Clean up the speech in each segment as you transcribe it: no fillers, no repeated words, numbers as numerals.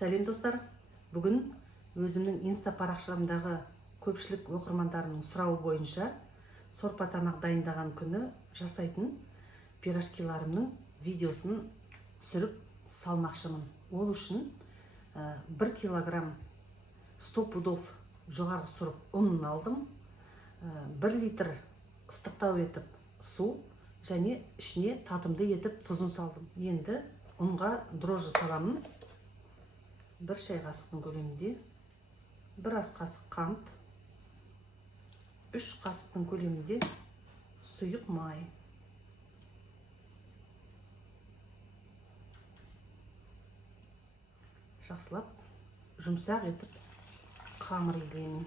Сәлем достар. Бүгін өзімнің инста парақшамдағы көпшілік оқырмандарының сұрауы бойынша сорпа тамақ дайындаған күні жасайтын пирожкиларымның видеосын түсіріп салмақшымын. Ол үшін 1 килограмм 100 пудов жоғары сұрып ұнын алдым. 1 литр ыстықтау етіп су және ішіне татымды етіп тұзын салдым. Енді ұнға дрожжи саламын. 1 шай қасықтың көлемінде, 1 ас қасық қант, 3 қасықтың көлемінде сұйық май. Жақсылап жұмсақ етіп қамыр илеймін.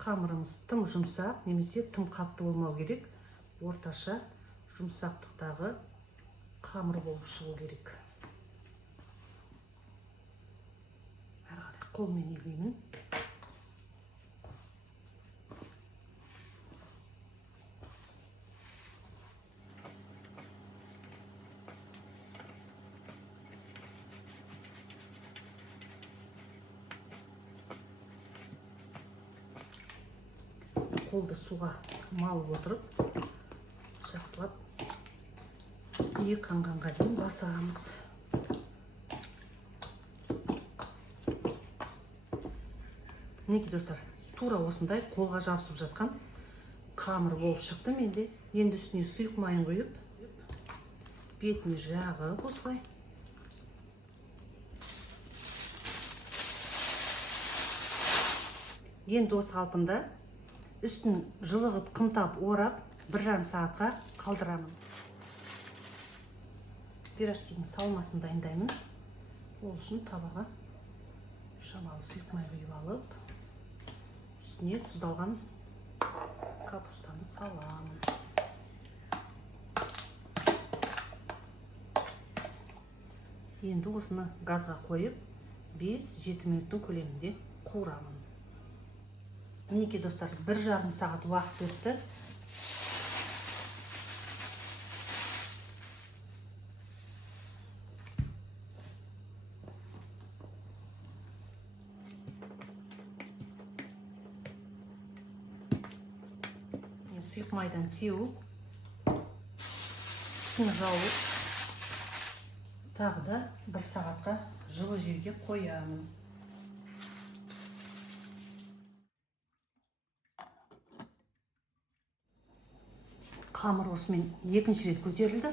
Қамырымыз тым жұмсақ, немесе тым қатты болмау керек. Орташа жұмсақтықтағы қамыр болып шығу керек. Әрі қарай қолмен илеймін. Қолды суға малып отырып, жақсылап иі қанғанға дейін басамыз. Мінекей достар, тура осындай қолға жабысып жатқан қамыр болып шықты менде. Енді үстіне сұйық майын қойып, бетіне жағып осылай. Енді осы қалпында үстін жылығып қымтап орап 1,5 сағатқа қалдырамын. Пирожкидің салмасын дайындаймын. Ол үшін табаға шамалы сұйық май құйып алып, үстіне тұздалған капустаны саламын. Енді осыны газға қойып 5-7 минуттың көлемінде қуырамын. Мінекей достар, 1,5 сағат уақыт өтті. Сұйық майдан сеуіп, үстін жауып, тағы да 1 сағатқа жылы жерге қоямын. Қамыр осымен екінші рет көтерілді.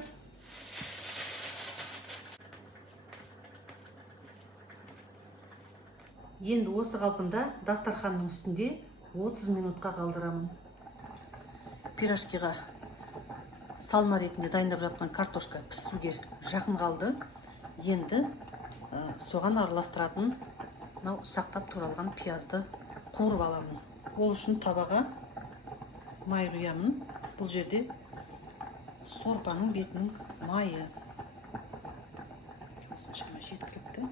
Енді осы қалпында дастарханның үстінде 30 минутқа қалдырамын. Пирожкиға салма ретінде дайындап жатқан картошка пісуге жақын қалды. Енді соған араластыратын ұсақтап туралған пиязды қуырып аламын. Ол үшін табаға май құямын. Бұл жерде сорпаның бетінің майы. Осыншама жеткілікті.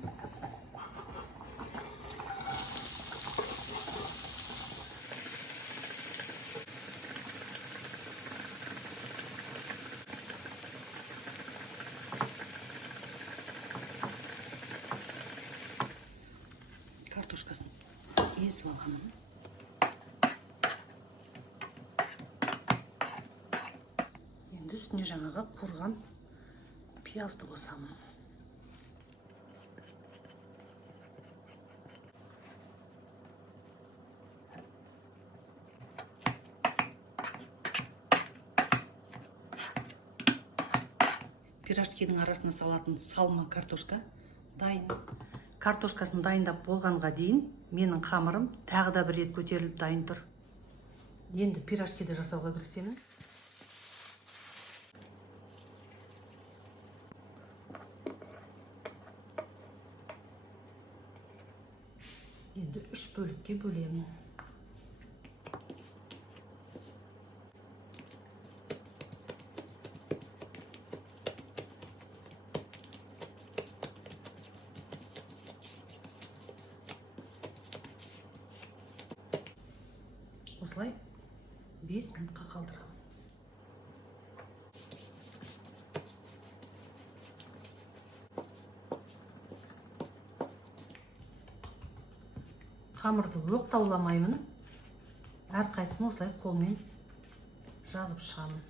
Картошкасын езіп аламын. Енді үстіне жаңағы қуырған пиязды қосамын. Пирожкидің арасына салатын салма картошка дайын. Картошкасын дайындап болғанға дейін менің қамырым тағы да 1 рет көтеріліп дайын тұр. Енді пирожкиді жасауға кірісемін. Енді 3 бөлікке бөлемін. осылай 5 минутқа қалдырамын. Қамырды оқтауламаймын. Әрқайсысын осылай қолмен жазып шығамын.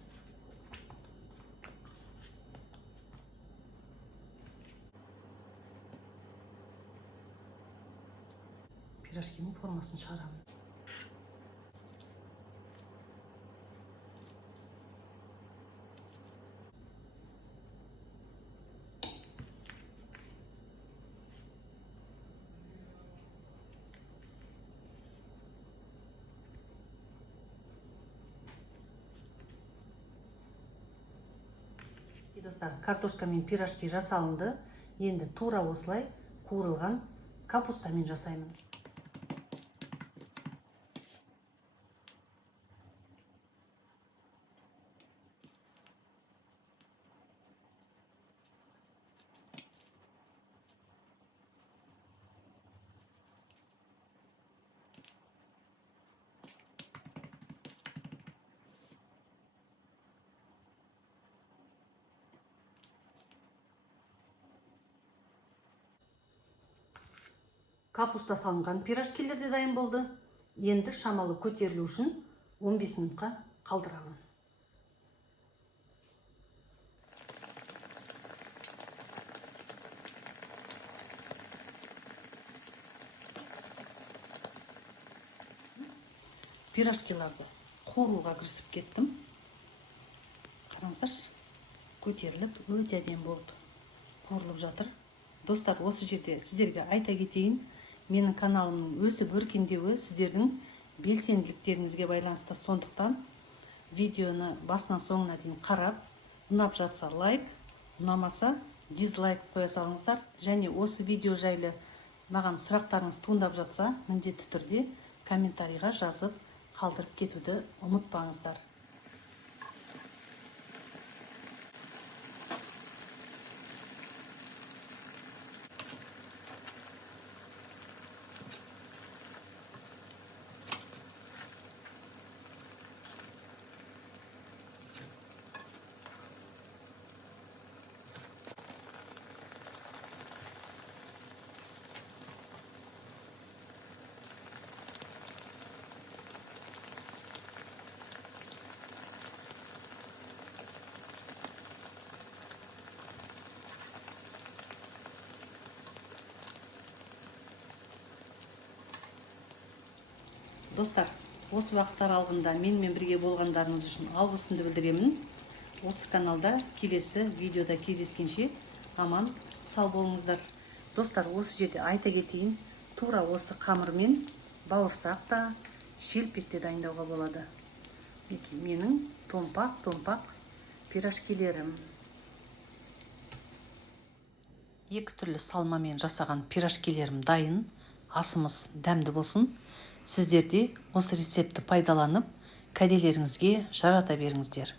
Пирожкinin формасын шығарамын. Достар, картошка мен пирожки жасалынды. Енді тура осылай қуырылған капустамен жасаймын. Капуста салынған пирожкилер де дайын болды. Енді шамалы көтерілу үшін 15 минутқа қалдырамын. Пирожкиларды қуыруға кірісіп кеттім. Қараңыздаршы, көтеріліп өте әдемі болды. Қуырылып жатыр. Достар, осы жерде сіздерге айта кетейін, менің каналымның өсіп өркендеуі сіздердің белсенділіктеріңізге байланысты. Сондықтан видеоны басынан соңына дейін қарап, ұнап жатса лайк, ұнамаса дизлайк қоя салыңыздар. Және осы видео жайлы маған сұрақтарыңыз туындап жатса, міндетті түрде комментарийға жазып қалдырып кетуді ұмытпаңыздар. Достар, осы уақыт аралығында менімен бірге болғандарыңыз үшін алғысымды білдіремін. Осы каналда келесі видеода кездескенше аман сау болыңыздар. Достар, осы жерде айта кетейін, тура осы қамырмен бауырсақ та, шелпек те дайындауға болады. Менің томпақ пирожкилерім. Екі түрлі салмамен жасаған пирожкилерім дайын. Асымыз дәмді болсын. Сіздер де осы рецепті пайдаланып, кәделеріңізге жарата беріңіздер.